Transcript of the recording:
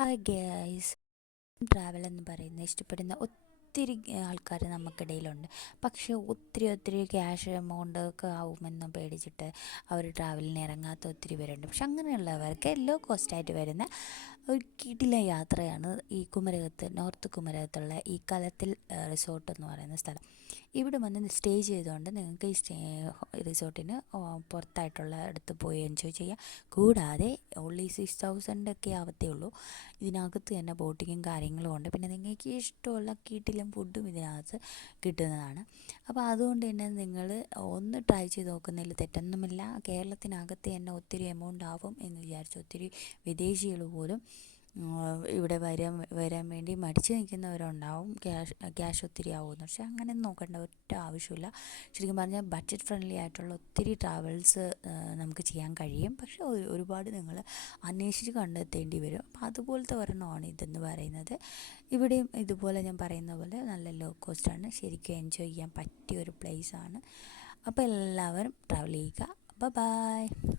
Hi guys, travel എന്ന് പറയുന്നത് ഇഷ്ടപ്പെടുന്ന ഒത്തിരി ആൾക്കാർ നമുക്കിടയിലുണ്ട്. പക്ഷേ ഒത്തിരി ഒത്തിരി ക്യാഷ് എമൗണ്ട് ഒക്കെ ആവുമെന്ന് പേടിച്ചിട്ട് അവർ ട്രാവലിന് ഇറങ്ങാത്ത ഒത്തിരി പേരുണ്ട്. പക്ഷെ അങ്ങനെയുള്ളവർക്ക് ലോ കോസ്റ്റായിട്ട് വരുന്ന ഒരു കിടിലൻ യാത്രയാണ് ഈ കുമരകത്ത്, നോർത്ത് കുമരകത്തുള്ള ഈ കലത്തിൽ റിസോർട്ട് എന്ന് പറയുന്ന സ്ഥലം. ഇവിടെ വന്ന് സ്റ്റേ ചെയ്തുകൊണ്ട് നിങ്ങൾക്ക് ഈ റിസോർട്ടിന് പുറത്തായിട്ടുള്ള അടുത്ത് പോയി എൻജോയ് ചെയ്യാം. കൂടാതെ ഓൺലി 6000 ഒക്കെ ആവത്തേ ഉള്ളൂ. ഇതിനകത്ത് തന്നെ ബോട്ടിങ്ങും കാര്യങ്ങളും ഉണ്ട്. പിന്നെ നിങ്ങൾക്ക് ഇഷ്ടമുള്ള കിടിലൻ ഫുഡും ഇതിനകത്ത് കിട്ടുന്നതാണ്. അപ്പോൾ അതുകൊണ്ട് തന്നെ നിങ്ങൾ ഒന്ന് ട്രൈ ചെയ്ത് നോക്കുന്നതിൽ തെറ്റൊന്നുമില്ല. കേരളത്തിനകത്ത് തന്നെ ഒത്തിരി എമൗണ്ട് ആവും എന്ന് വിചാരിച്ചു ഒത്തിരി വിദേശികൾ പോലും ഇവിടെ വരാൻ വേണ്ടി മടിച്ച് നിൽക്കുന്നവരുണ്ടാവും. ക്യാഷ് ഒത്തിരി ആവുമെന്ന്. പക്ഷേ അങ്ങനെ നോക്കേണ്ട ഒറ്റ ആവശ്യമില്ല. ശരിക്കും പറഞ്ഞാൽ ബഡ്ജറ്റ് ഫ്രണ്ട്ലി ആയിട്ടുള്ള ഒത്തിരി ട്രാവൽസ് നമുക്ക് ചെയ്യാൻ കഴിയും. പക്ഷേ ഒരുപാട് നിങ്ങൾ അന്വേഷിച്ച് കണ്ടെത്തേണ്ടി വരും. അപ്പോൾ അതുപോലത്തെ ഒരെണ്ണമാണ് ഇതെന്ന് പറയുന്നത്. ഇവിടെയും ഇതുപോലെ ഞാൻ പറയുന്ന പോലെ നല്ല ലോ കോസ്റ്റാണ്. ശരിക്കും എൻജോയ് ചെയ്യാൻ പറ്റിയ ഒരു പ്ലേസാണ്. അപ്പോൾ എല്ലാവരും ട്രാവൽ ചെയ്യുക. ബൈ.